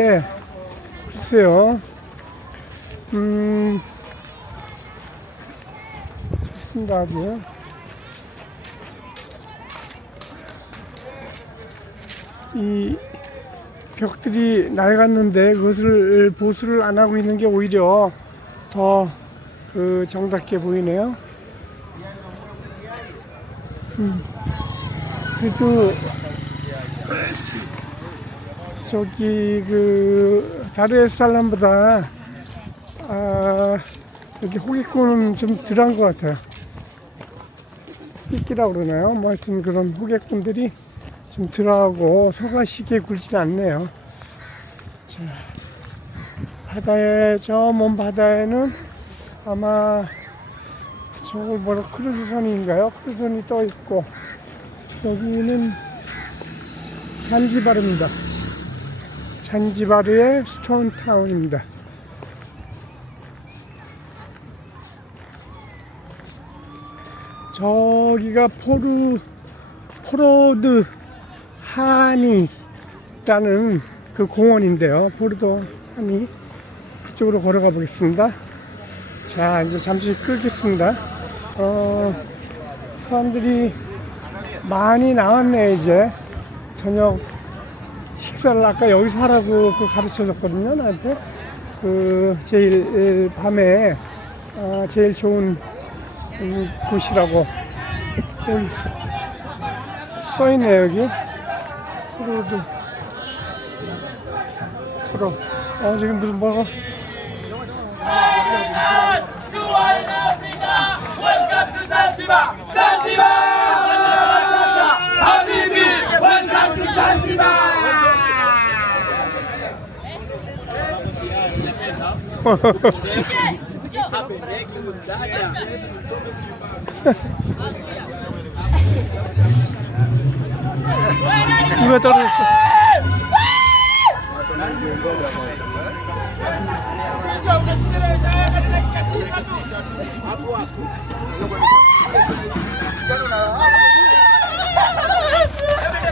네, 글쎄요. 음, 생각이요. 이 벽들이 낡았는데 그것을 보수를 안 하고 있는 게 오히려 더 그 정답게 보이네요. 음, 그래도 저기 그 다르에 살람보다 아 여기 호객꾼은 좀 덜한 것 같아요. 삐끼라고 그러나요? 뭐 하여튼 그런 호객꾼들이 좀 덜하고 소가 시게 굴진 않네요. 자, 바다에 저 먼 바다에는 아마 저걸 뭐라 크루즈선인가요? 크루즈선이 떠 있고 여기는 잔지바르입니다. 잔지바르의 스톤타운입니다. 저기가 포르 포로드 하니라는 그 공원인데요. 포르도 하니 그쪽으로 걸어가 보겠습니다. 자 이제 잠시 끌겠습니다. 어, 사람들이 많이 나왔네 이제 저녁 식사를 아까 여기서 하라고 그 가르쳐 줬거든요 나한테 그 제일 밤에 어, 제일 좋은 음, 곳이라고 여기 써있네 여기 프로도 프로 어 지금 무슨 뭐가! Zanzibar! Habibi! Welcome to Zanzibar! Ну это русло.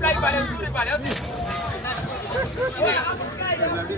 Fly balance, fly balance.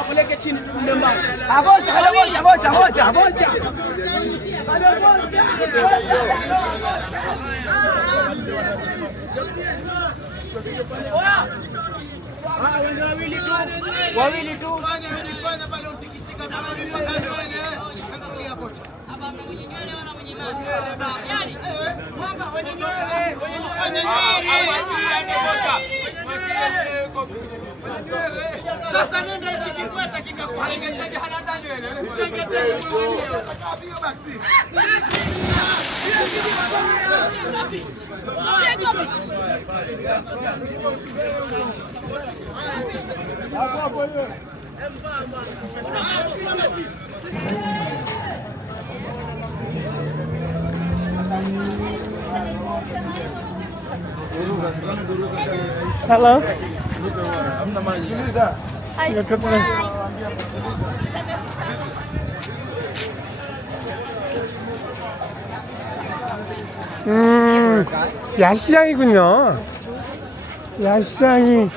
apeleke chini Mdembani. Moja moja moja moja. Wawili tu. Wenye nywele. Sasa nenda hichi kikweta kikakuharibia hana tanyo ile. Tengeteni mwenyewe. Takavio basi. Hapo hapo hiyo. Hello. 이거 끝내. 음, 야시장이군요. 야시장이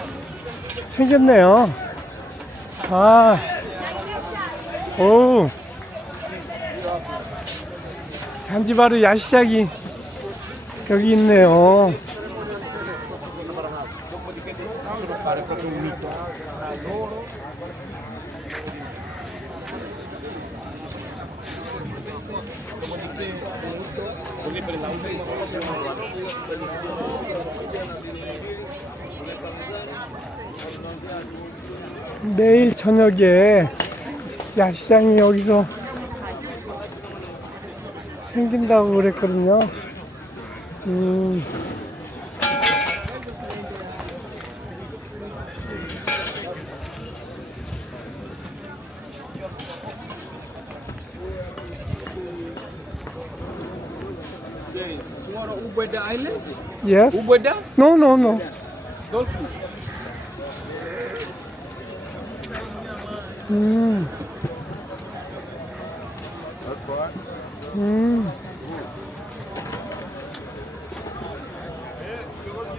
생겼네요. 아, 오. 잔지바르 야시장이 여기 있네요. 내일 저녁에 야시장이 여기서 생긴다고 그랬거든요. 음, Yes. Ubeda? No, no, no. Dolphin. 음. 음.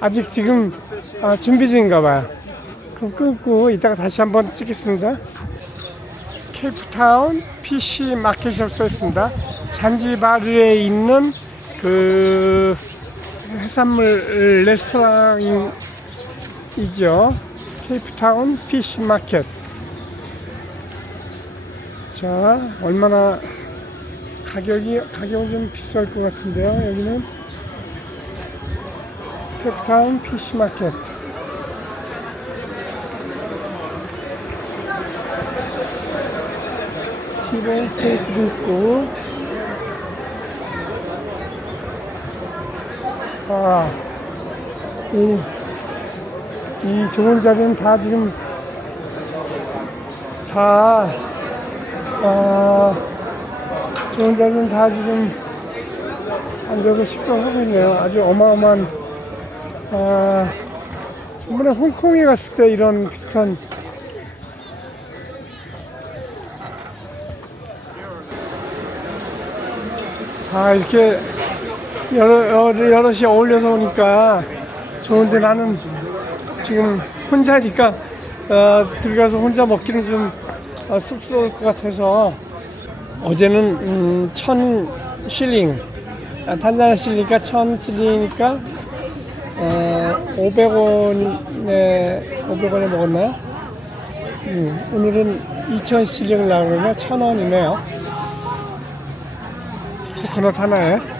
아직 지금 아, 준비 중인가 봐요. 그럼 끊고 이따가 다시 한번 찍겠습니다. 케이프타운 PC 마켓이라고 써 있습니다. 잔지바르에 있는 그 해산물 레스토랑이죠. 케이프타운 PC 마켓. 자, 얼마나 가격이 가격은 좀 비쌀 것 같은데요. 여기는 케이프타운 PC 마켓. 티본 스테이크도 있고. 아, 이, 이 좋은 자리는 다 지금 다 아, 좋은 자리는 다 지금 앉아서 식사하고 있네요. 아주 어마어마한, 아, 저번에 홍콩에 갔을 때 이런 비슷한 아, 이렇게 여러, 여럿이 어울려서 오니까 좋은데 나는 지금 혼자니까 어, 들어가서 혼자 먹기는 좀 어, 쑥스러울 것 같아서 어제는 음, 천 실링 아, 탄자니아 실링이니까 천 실링이니까 어, 500원에 500원에 먹었나요? 음, 오늘은 2천 실링을 나오면 천 원이네요. 코코넛 하나에.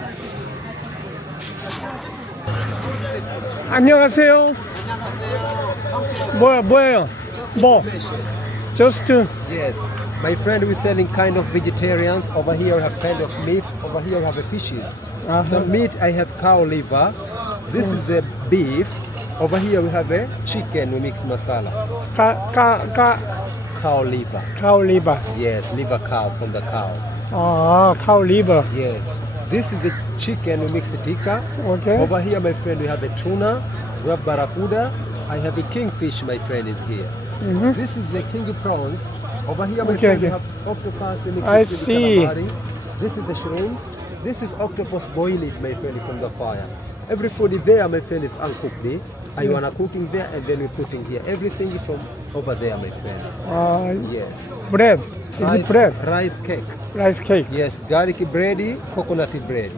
안녕하세요. 뭐야 뭐예요? 뭐? Just Yes. My friend, we're selling kind of vegetarians. Over here, we have kind of meat. Over here, we have a fishes. Uh-huh. Some meat, I have cow liver. This is a beef. Over here, we have a chicken. We mix masala. 까까까 Cow liver. 카우 리버. Yes, liver cow from the cow. 아 카우 리버. Yes. This is a chicken, we mix it tikka. Okay. Over here, my friend, we have a tuna, we have barracuda, I have a kingfish, my friend, is here. Mm -hmm. This is the king prawns. Over here, my okay, friend, okay. we have octopus, we mix I it see. This is the shrimps. This is octopus boiling. it, my friend, from the fire. Every food there, my friend, is uncooked. I mm-hmm. wanna cooking there and then we putting here. Everything from over there, my friend. Uh, Yes. bread. Is it bread? Rice cake. Rice cake. Yes, garlic bread, coconut bread.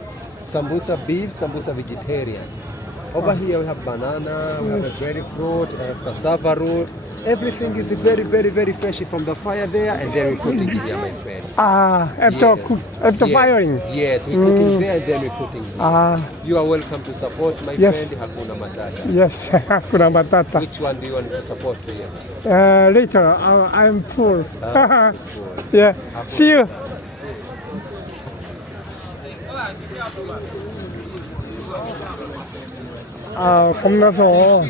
Sambusa beef, sambusa vegetarians. Over here we have banana, we have a breadfruit, have cassava root, Everything is very, very, very fresh from the fire there, and then we putting it here, my friend. 아 after Yes. cook after Yes. firing. Yes, we cooking there and then we putting here. 아 You are welcome to support my Yes. friend Hakuna Matata. yes. 하쿠나 마타타. Which one do you want to support here? Uh, later, uh, I'm full. full. yeah. See you. 아 겁나서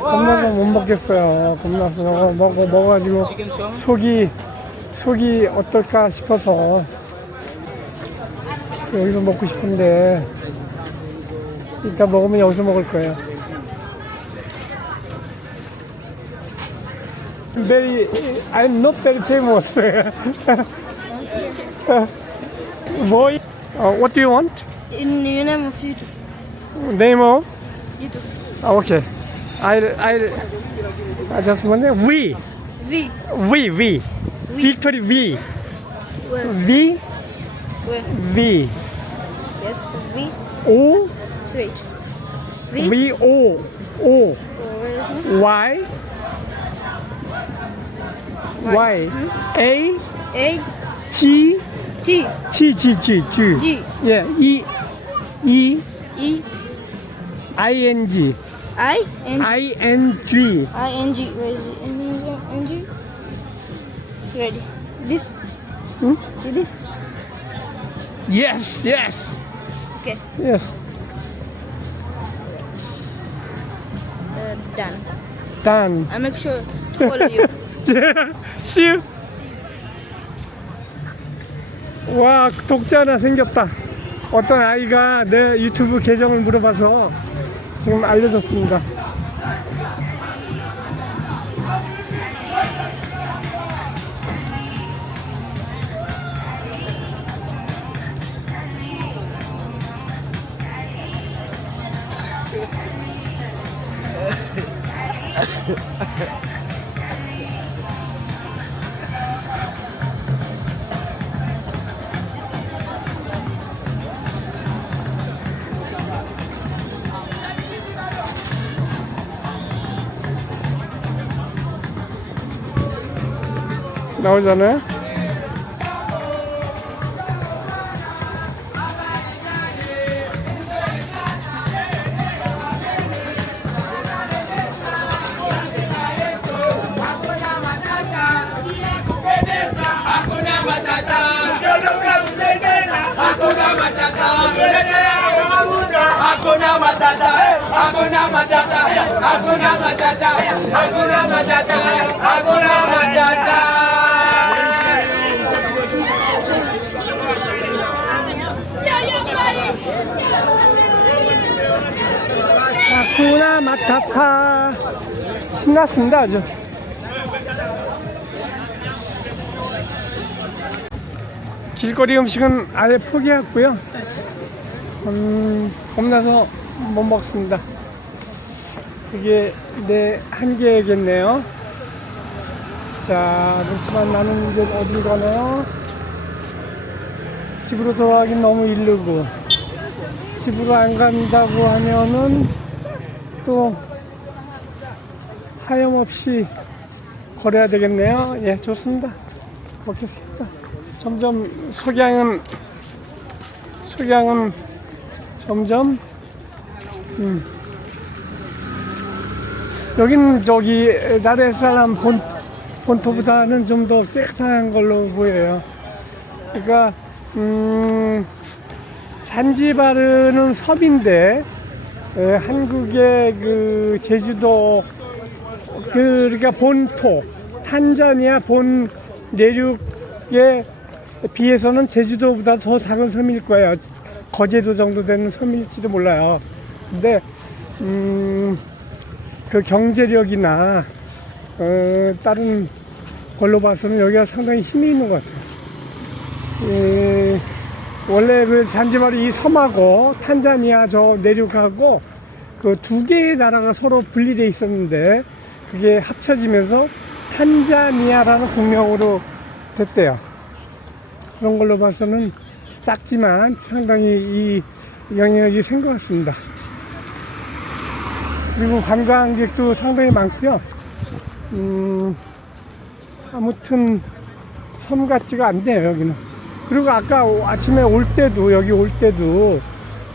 겁나서 못 먹겠어요. 겁나서 먹어 먹어가지고 속이 속이 어떨까 싶어서 여기서 먹고 싶은데 이따 먹으면 여기서 먹을 거예요. very I'm not very famous. Boy, uh, what do you want? In your name of YouTube. Name of? YouTube. Ah, okay. I I I just wonder. V V. V V Victory? V Where? V Yes. V. O Straight. V. V O O Oh, where is it? Y Y A A. T T. T G G G G. Yeah E E E. I N G I. N. I N G I. N. G. Where is it? N. N. G. Ready. This. Hmm? See this? Yes yes Okay. yes Uh, done. done I make sure to follow you. See you 와 독자 하나 생겼다 어떤 아이가 내 유튜브 계정을 물어봐서 지금 알려줬습니다. 나오잖아요. 아쿠나 마타타 신났습니다 아주. 길거리 음식은 아예 포기했고요. 음, 겁나서 못 먹습니다. 이게 내 한계겠네요. 자 그렇지만 나는 이제 어딜 가나요? 집으로 돌아가긴 너무 이르고 집으로 안 간다고 하면은 또 하염없이 걸어야 되겠네요. 예, 좋습니다. 먹겠습니다. 점점 석양은 석양은 점점 음. 여기는 저기 나라의 사람 본 본토보다는 좀 더 깨끗한 걸로 보여요. 그러니까 음, 잔지바르는 섬인데 에, 한국의 그 제주도 그 그러니까 본토 탄자니아 본 내륙에 비해서는 제주도보다 더 작은 섬일 거예요. 거제도 정도 되는 섬일지도 몰라요. 근데 음, 그 경제력이나 어, 다른 걸로 봐서는 여기가 상당히 힘이 있는 것 같아요. 예, 원래 그 잔지바르 이 섬하고 탄자니아 저 내륙하고 그 두 개의 나라가 서로 분리돼 있었는데 그게 합쳐지면서 탄자니아라는 국명으로 됐대요. 그런 걸로 봐서는 작지만 상당히 이 영향력이 센 것 같습니다. 그리고 관광객도 상당히 많고요. 음, 아무튼 섬 같지가 않네요 여기는. 그리고 아까 오- 아침에 올 때도 여기 올 때도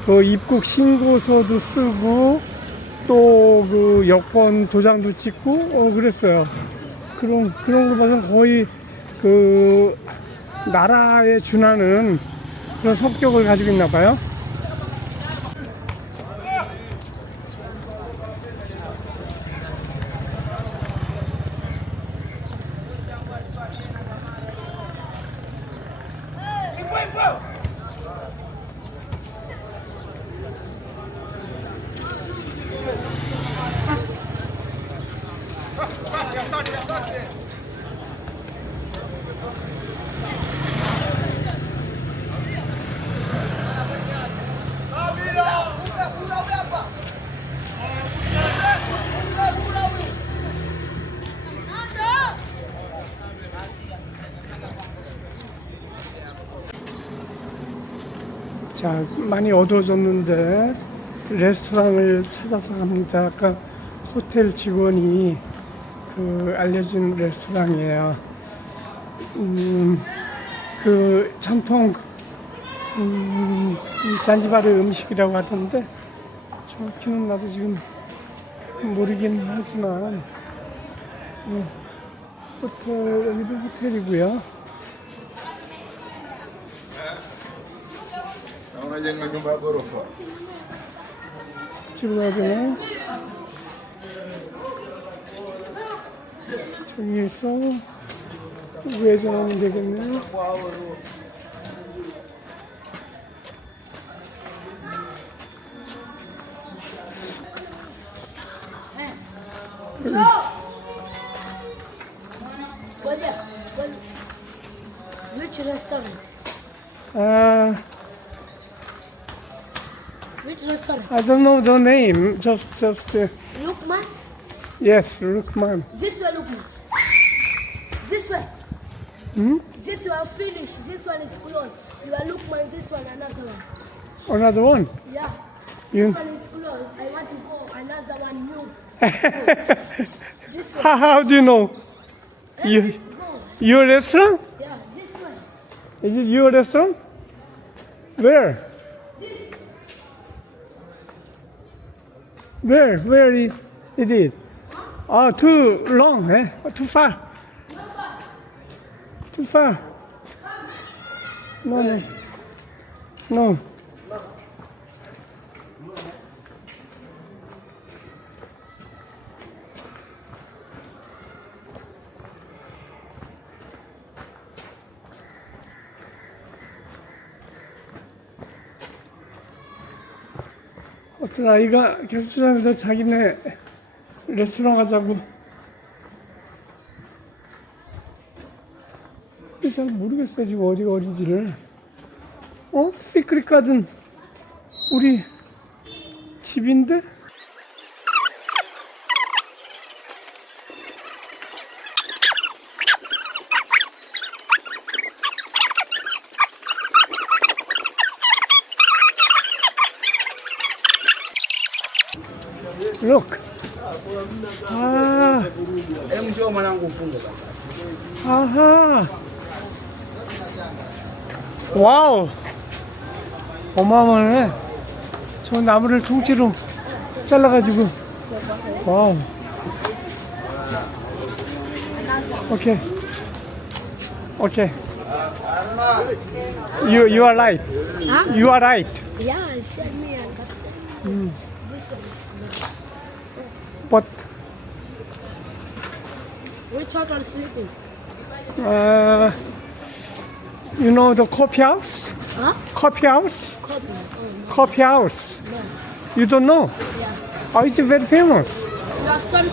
그 입국 신고서도 쓰고 또 그 여권 도장도 찍고 어 그랬어요. 그런 그런 거 봐서 거의 그 나라에 준하는 그런 성격을 가지고 있나 봐요. 자, 많이 어두워졌는데 레스토랑을 찾아서 갑니다. 아까 호텔 직원이 그 알려준 레스토랑이에요. 음, 그 전통 음, 이 잔지바르 음식이라고 하던데 정확히는 나도 지금 모르긴 하지만 음, 호텔 여기도 호텔이고요. Majengo nyumba ya ghorofa. Turbadı. Yusuf. Buraya zamanı dedim ya. Which restaurant? Uh, Which restaurant? I don't know the name. Just, just uh, Lukman? yes, Lukman. This one, Lukman. This one. Hmm? This one finished. This one is closed. You are Lukman, this one, another one. Another one. Yeah. You- This one is closed. I want to go another one new. This one. How, how do you know? You, Go. your restaurant? Yeah, this one. Is it your restaurant? Where? Where? Where it, it is? Oh, too long, eh? Too far. Too far. No, no. 어떤 아이가 계속 찾아면서 자기네 레스토랑 가자고. 잘 모르겠어 지금 어디가 어딘지를. 어? 시크릿 가든 우리 집인데? Look. 아. 아하. 와우. 어마어마하네. 저 나무를 통째로 잘라가지고. 와우. 오케이. 오케이. You, you are right. You are right. Yeah, Which one are sleeping? uh, you know the coffee house? Huh? Coffee house? Copy. Oh, Coffee house. no. You don't know? Yeah. Oh, it's very famous. Last time.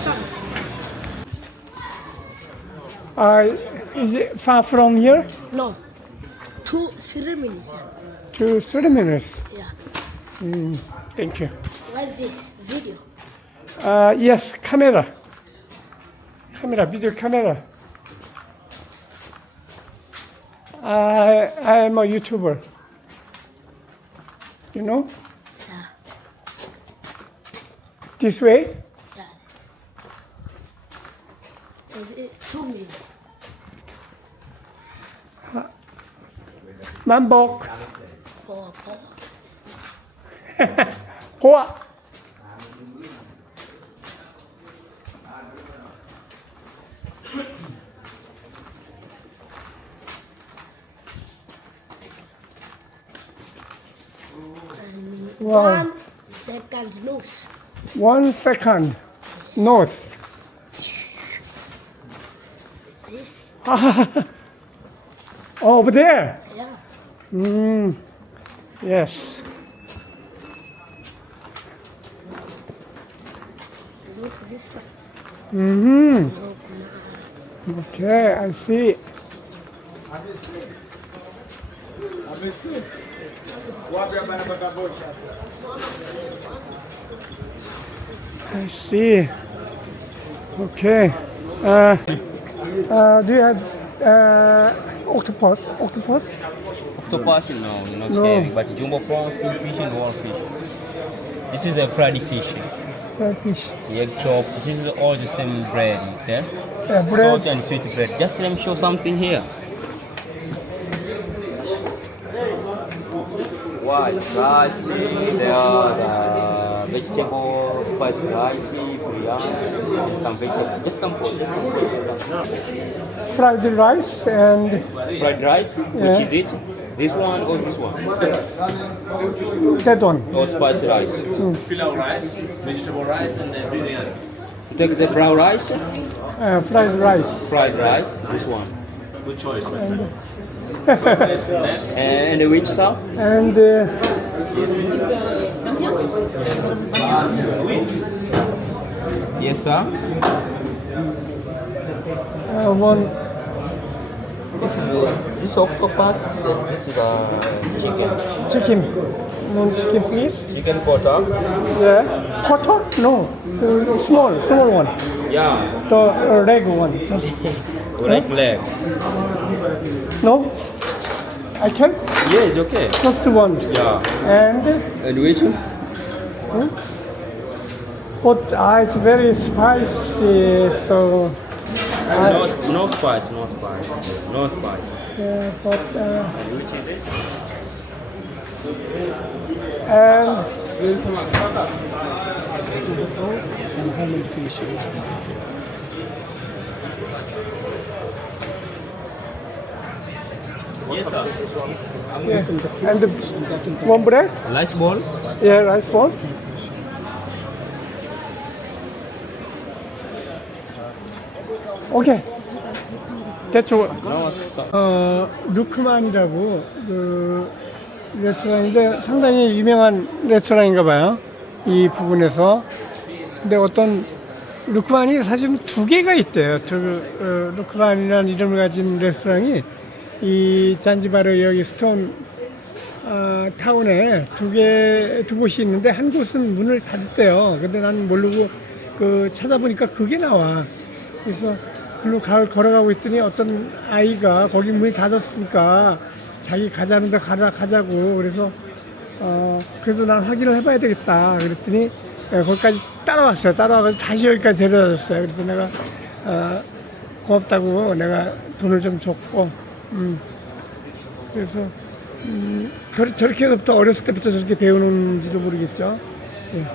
Uh, is it far from here? No. Two, three minutes. To 30 minutes. yeah. Thank you. What is this? Video. Uh, yes, camera. Camera, video camera. I, I am a YouTuber. You know? Yeah. This way? Yeah. It's, it's two minutes. 만복. Wow. One second nose. One second. North. This. Over there. Yeah. Mm. Yes. Look this one. Mm-hmm. Okay, I see. I see. Okay. Uh, uh, do you have uh, octopus? Octopus? Octopus, no, not No. having, but jumbo prawns, kingfish, and wallfish. This is a fried fish, Uh, fish. the egg chop. This is all the same bread, okay? Yeah, bread. Salt and sweet bread. Just let me show something here. White rice, there are uh, vegetable, spice rice, biryani, some vegetables. Just come forward, just come forward. just come forward. Fried rice and Fried rice, Yeah. which is it? This one or this one? that one. Or spicy rice? Pilau rice, vegetable rice, and then biryani. You take the brown rice, Uh, fried rice. fried rice, this one. Good choice, my friend. And, and which sauce? And uh, Yes, sir. Uh, one This is uh, this octopus. uh, This is uh, chicken. chicken. One chicken, please. Chicken quarter. Yeah. Potter? No. Uh, small, small one. Yeah. The uh, leg one. Just, Right leg. no? I can? Yeah, it's okay. Just one. Yeah. And And which one? but uh, it's very spicy, so No, no spice. No spice. No spice. yeah, but uh, Which is it? and Yes, sir. yeah, and the one bread, Rice ball. yeah, rice ball. 오케이. 대충. 어, 루크만이라고 그 레스토랑인데 상당히 유명한 레스토랑인가 봐요. 이 부분에서. 근데 어떤 루크만이 사실 두 개가 있대요. 저 어, 루크만이라는 이름을 가진 레스토랑이 이 잔지바르 여기 스톤 어, 타운에 두 개, 두 곳이 있는데 한 곳은 문을 닫았대요. 근데 난 모르고 그 찾아보니까 그게 나와. 그래서 글로 가, 걸어가고 있더니 어떤 아이가 거기 문이 닫았으니까 자기 가자는 데 가자, 가자고. 그래서 어, 그래도 난 확인을 해봐야 되겠다. 그랬더니 예, 거기까지 따라왔어요. 따라와서 다시 여기까지 데려다 줬어요. 그래서 내가 어, 고맙다고 내가 돈을 좀 줬고, 음, 그래서 음, 그- 저렇게 해서부터 어렸을 때부터 저렇게 배우는지도 모르겠죠. 예.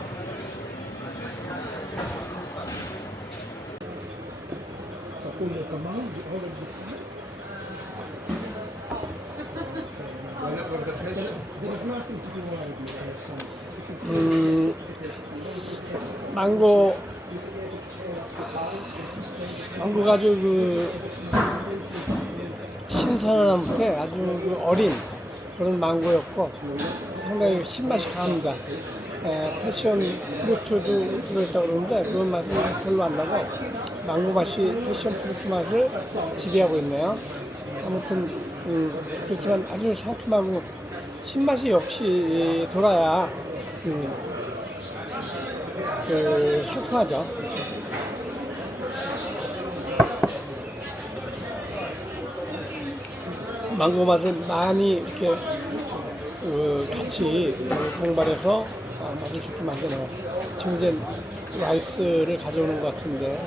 음, 망고 망고가 아주 그 신선함에 아주 그 어린 그런 망고였고 상당히 신맛이 강합니다. 에, 패션 프루트도 들어있다고 그러는데 그런 맛은 별로 안 나고 망고 맛이 패션 프루트 맛을 지배하고 있네요. 아무튼 음, 그렇지만 아주 상큼하고 신맛이 역시 돌아야 음, 그 상큼하죠. 망고 맛을 많이 이렇게 그 같이 공발해서 아, 맛을 좋게 만드네요. 지금 이제 라이스를 가져오는 것 같은데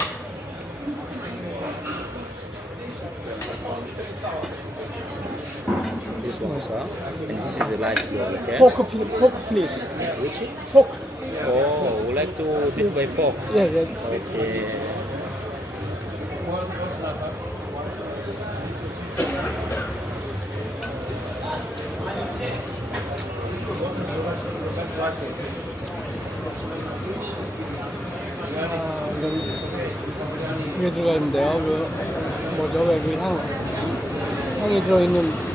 This one, sir. And this is the rice ball. Okay. 포크 플리, 포크 플리즈 포크 Oh, would like to dip by fork. 예, 예. Okay. 그게 들어가 있는데요. 그 뭐죠? 왜그 향, 향이 들어있는